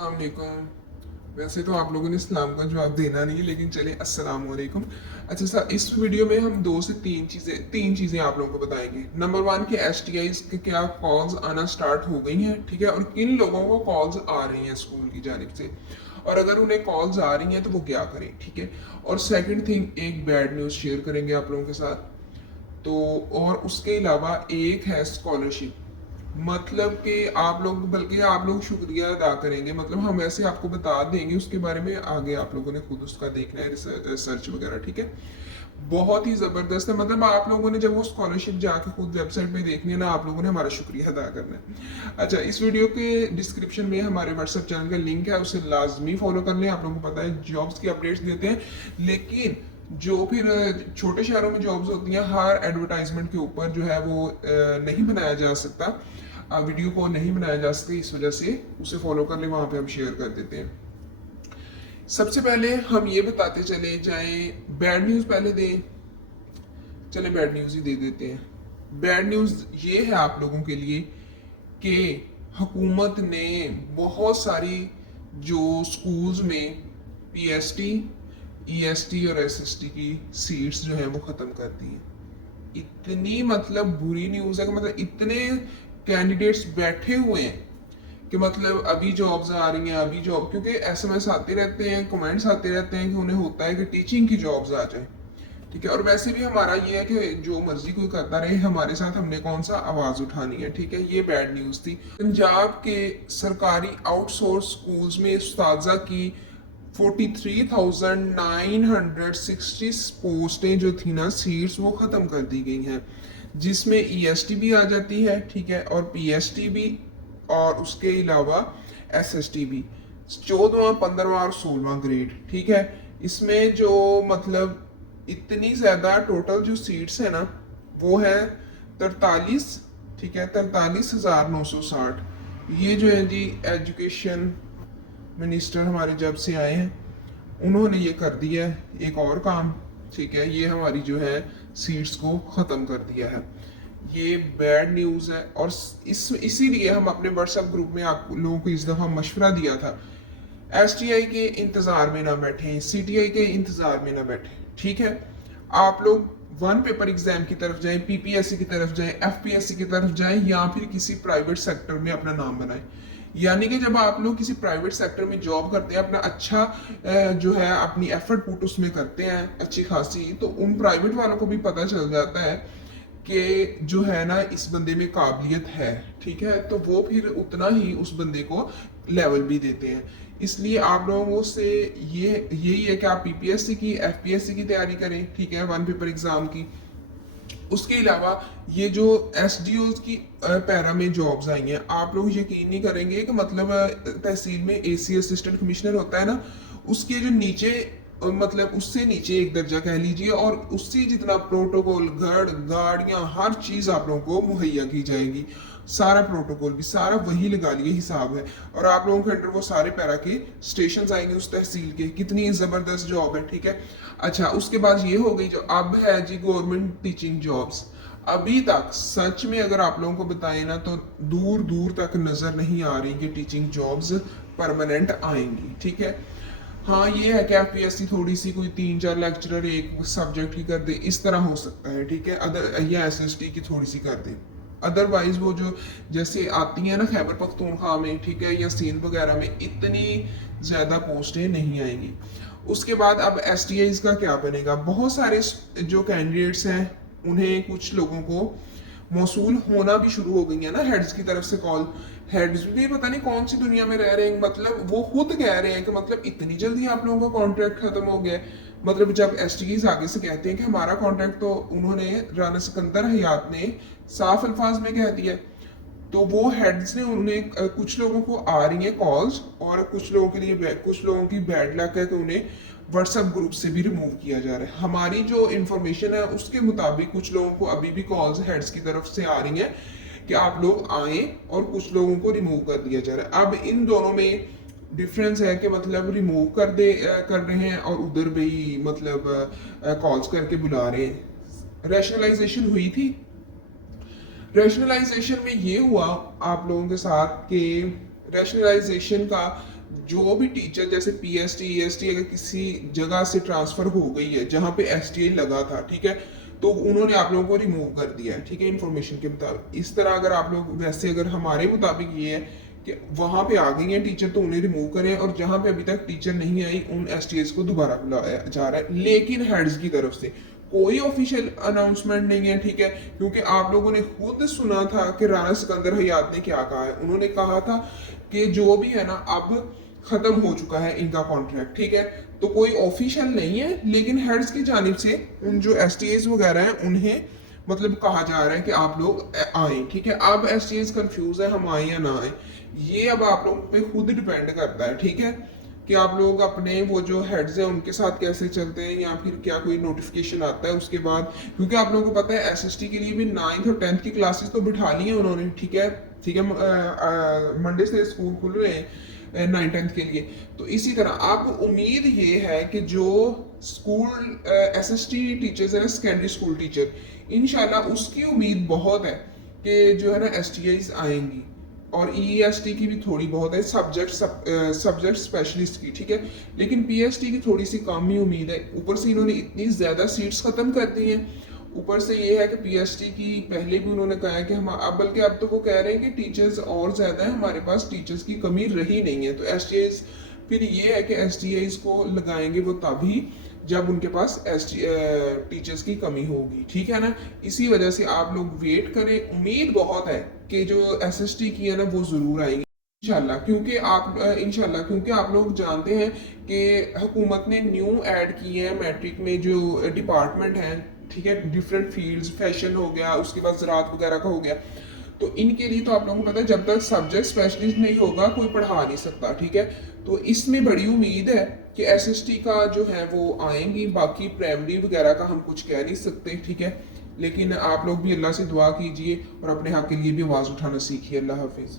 अस्सलामुअलैकुम। वैसे तो आप लोगों ने सलाम का जवाब देना नहीं है, लेकिन चले अस्सलामुअलैकुम। अच्छा सर, इस वीडियो में हम दो से तीन चीज़ें आप लोगों को बताएंगे। नंबर वन कि एस टी आईज के क्या कॉल्स आना स्टार्ट हो गई हैं, ठीक है, और किन लोगों को कॉल्स आ रही हैं स्कूल की जानिब से, और अगर उन्हें कॉल्स आ रही हैं तो वो क्या करें, ठीक है। और सेकंड थिंग, एक बैड न्यूज़ शेयर करेंगे आप लोगों के साथ। तो और उसके अलावा एक है स्कॉलरशिप। मतलब कि आप लोग, बल्कि आप लोग शुक्रिया अदा करेंगे, मतलब हम ऐसे आपको बता देंगे उसके बारे में, आगे आप लोगों ने खुद उसका देखना है, सर्च वगैरह, ठीक है। बहुत ही ज़बरदस्त है, मतलब आप लोगों ने जब वो स्कॉलरशिप जाके खुद वेबसाइट पे देखनी है ना, आप लोगों ने हमारा शुक्रिया अदा करना है। अच्छा, इस वीडियो के डिस्क्रिप्शन में हमारे व्हाट्सएप चैनल का लिंक है, उसे लाजमी फॉलो कर लें। आप लोगों को पता है जॉब्स की अपडेट्स देते हैं, लेकिन जो फिर छोटे शहरों में जॉब्स होती हैं, हर एडवर्टाइजमेंट के ऊपर जो है वो नहीं बनाया जा सकता, वीडियो को नहीं बनाया जा सकता, इस वजह से उसे फॉलो कर ले, वहां पे हम शेयर कर देते हैं। सबसे पहले हम ये बताते चले जाएं, बैड न्यूज़ पहले दें। चले बैड न्यूज़ ही दे देते हैं। बैड न्यूज़ ये है आप लोगों के लिए कि हुकूमत ने बहुत सारी जो स्कूल्स में पीएसटी, ईएसटी और एसएसटी की सीट्स जो है वो ख़त्म कर दी हैं। इतनी मतलब बुरी न्यूज़ है कि मतलब इतने कैंडिडेट्स बैठे हुए हैं कि मतलब अभी जॉब्स आ रही हैं, अभी जॉब, क्योंकि एसएमएस आते रहते हैं, कमेंट्स आते रहते हैं कि उन्हें होता है कि टीचिंग की जॉब्स आ जाए, ठीक है। और वैसे भी हमारा ये है कि जो मर्जी कोई करता रहे हमारे साथ, हमने कौन सा आवाज उठानी है, ठीक है। ये बैड न्यूज़ थी। पंजाब के सरकारी आउटसोर्स स्कूल्स में उस्ताजा की 43,960 पोस्टें जो थी ना, सीट्स, वो ख़त्म कर दी गई हैं, जिसमें ईएसटी भी आ जाती है, ठीक है, और पीएसटी भी, और उसके अलावा एसएसटी भी, 14वां, 15वां और 16वां ग्रेड, ठीक है। इसमें जो मतलब इतनी ज़्यादा टोटल जो सीट्स है ना, वो है 43, ठीक है, 43,960। ये जो है जी एजुकेशन मिनिस्टर हमारे जब से आए हैं उन्होंने ये कर दिया है एक और काम, ठीक है। ये हमारी जो है सीट्स को ख़त्म कर दिया है। ये बैड न्यूज़ है, और इसीलिए हम अपने व्हाट्सएप ग्रुप में आप लोगों को इस दफ़ा मशवरा दिया था, एसटीआई के इंतज़ार में ना बैठें, सीटीआई के इंतज़ार में ना बैठें, ठीक है। आप लोग वन पेपर एग्जाम की तरफ जाएं, पीपीएससी की तरफ जाएं, एफपीएससी की तरफ जाएं, या फिर किसी प्राइवेट सेक्टर में अपना नाम बनाएं। यानी कि जब आप लोग किसी प्राइवेट सेक्टर में जॉब करते हैं, अपना अच्छा जो है अपनी एफर्ट पुट उसमें करते हैं अच्छी खासी, तो उन प्राइवेट वालों को भी पता चल जाता है कि जो है ना इस बंदे में काबिलियत है, ठीक है, तो वो फिर उतना ही उस बंदे को लेवल भी देते हैं। इसलिए आप लोगों से ये यही है कि आप पीपीएससी की, एफपीएससी की तैयारी करें, ठीक है, वन पेपर एग्जाम की। उसके अलावा ये जो एसडीओ की पैरा में जॉब्स आई हैं, आप लोग यकीन नहीं करेंगे कि मतलब तहसील में एसी असिस्टेंट कमिश्नर होता है ना, उसके जो नीचे मतलब उससे नीचे एक दर्जा कह लीजिए, और उससे जितना प्रोटोकॉल, गाड़ियां, हर चीज आप लोगों को मुहैया की जाएगी। सारा प्रोटोकॉल भी सारा वही लगा लिए हिसाब है, और आप लोगों के अंडर वो सारे पैरा के स्टेशन आएंगे उस तहसील के। कितनी जबरदस्त जॉब है, ठीक है। अच्छा, उसके बाद ये हो गई जो अब है जी गवर्नमेंट टीचिंग जॉब्स। अभी तक सच में अगर आप लोगों को बताएं ना, तो दूर दूर तक नजर नहीं आ रही कि टीचिंग जॉब्स परमानेंट आएंगी, ठीक है। हाँ, ये है कि एफपीएससी थोड़ी सी कोई 3-4 लेक्चरर एक सब्जेक्ट ही कर दे, इस तरह हो सकता है, ठीक है, अदर या एसएसटी की थोड़ी सी कर दे। अदरवाइज वो जो जैसे आती है ना खैबर पख्तूनख्वा में, ठीक है, या सिंध वगैरह में, इतनी ज़्यादा पोस्टें नहीं आएंगी। उसके बाद अब एसटीआईज का क्या बनेगा। बहुत सारे जो कैंडिडेट्स हैं उन्हें, कुछ लोगों को मौसूल होना भी शुरू हो गई है ना हेड्स की तरफ से कॉल। हेड्स भी पता नहीं कौन सी दुनिया में रह रहे हैं, मतलब वो खुद कह रहे हैं कि मतलब इतनी जल्दी आप लोगों का कॉन्ट्रैक्ट खत्म हो गया। मतलब जब एसटीईज आगे से कहते हैं कि हमारा कॉन्ट्रैक्ट, तो उन्होंने राना सिकंदर हयात ने साफ अल्फाज में कह दिया, तो वो हेड्स ने उन्हें कुछ लोगों को आ रही है कॉल्स, और कुछ लोगों के लिए, कुछ लोगों की बैड लक है कि उन्हें व्हाट्सएप ग्रुप से भी रिमूव किया जा रहा है। हमारी जो इंफॉर्मेशन है उसके मुताबिक कुछ लोगों को अभी भी कॉल्स हेड्स की तरफ से आ रही हैं कि आप लोग आए, और कुछ लोगों को रिमूव कर दिया जा रहा है। अब इन दोनों में डिफरेंस है कि मतलब रिमूव कर रहे हैं, और उधर भी मतलब कॉल्स करके बुला रहे हैं। रैशनलाइजेशन हुई थी। रैशनलाइजेशन में ये हुआ आप लोगों के साथ कि रैशनलाइजेशन का जो भी टीचर जैसे पीएसटी ईएसटी अगर किसी जगह से ट्रांसफर हो गई है जहां पे एसटीआई लगा था, ठीक है, तो उन्होंने आप लोगों को रिमूव कर दिया है, ठीक है, इन्फॉर्मेशन के मुताबिक। इस तरह अगर आप लोग वैसे अगर हमारे मुताबिक ये है कि वहां पे आ गई हैं टीचर तो उन्हें रिमूव करें, और जहां पे अभी तक टीचर नहीं आई उन एसटीएस को दोबारा बुलाया जा रहा है, लेकिन हेड्स की तरफ से कोई ऑफिशियल अनाउंसमेंट नहीं है, ठीक है, क्योंकि आप लोगों ने खुद सुना था कि राणा सिकंदर हयात ने क्या कहा है। उन्होंने कहा था कि जो भी है ना अब खत्म हो चुका है इनका कॉन्ट्रैक्ट, ठीक है, तो कोई ऑफिशियल नहीं है, लेकिन हेड्स की जानिब से उन जो एसटीएस वगैरह हैं उन्हें मतलब कहा जा रहा है कि आप लोग आए, ठीक है। अब एसटीएस कंफ्यूज है हम आए या ना आए, ये अब आप लोगों पे खुद डिपेंड करता है, ठीक है, कि आप लोग अपने वो जो हेड्स हैं उनके साथ कैसे चलते हैं, या फिर क्या कोई नोटिफिकेशन आता है उसके बाद, क्योंकि आप लोगों को पता है एसएसटी के लिए भी 9th और 10th की क्लासेस तो बिठा ली हैं उन्होंने, ठीक है, ठीक है, मंडे से स्कूल खुल रहे हैं 9th 10th के लिए। तो इसी तरह अब उम्मीद ये है कि जो स्कूल एसएसटी टीचर्स हैं, सेकेंडरी स्कूल टीचर, इंशाल्लाह उसकी उम्मीद बहुत है कि जो है ना एसटीआईज आएंगी, और ईएसटी की भी थोड़ी बहुत है, सब्जेक्ट स्पेशलिस्ट की, ठीक है, लेकिन पीएसटी की थोड़ी सी कम ही उम्मीद है। ऊपर से इन्होंने इतनी ज़्यादा सीट्स ख़त्म कर दी हैं, ऊपर से ये है कि पीएसटी की पहले भी उन्होंने कहा है कि हम अब, बल्कि अब तो वो कह रहे हैं कि टीचर्स और ज़्यादा है, हमारे पास टीचर्स की कमी रही नहीं है। तो एसटीआईज फिर ये है कि एसटीआईज को लगाएंगे वो तभी जब उनके पास टीचर्स की कमी होगी, ठीक है ना। इसी वजह से आप लोग वेट करें, उम्मीद बहुत है कि जो एसएसटी की है ना वो जरूर आएंगी इंशाल्लाह, क्योंकि आप लोग जानते हैं कि हुकूमत ने न्यू ऐड किए हैं मैट्रिक में जो डिपार्टमेंट हैं, ठीक है, डिफरेंट फील्ड्स, फैशन हो गया, उसके बाद ज़राअत वगैरह का हो गया, तो इनके लिए तो आप लोगों को पता है जब तक सब्जेक्ट स्पेशलिस्ट नहीं होगा कोई पढ़ा नहीं सकता, ठीक है। तो इसमें बड़ी उम्मीद है कि एसएसटी का जो है वो आएंगी, बाकी प्राइमरी वगैरह का हम कुछ कह नहीं सकते, ठीक है, लेकिन आप लोग भी अल्लाह से दुआ कीजिए और अपने हक के लिए भी आवाज़ उठाना सीखिए। अल्लाह हाफिज़।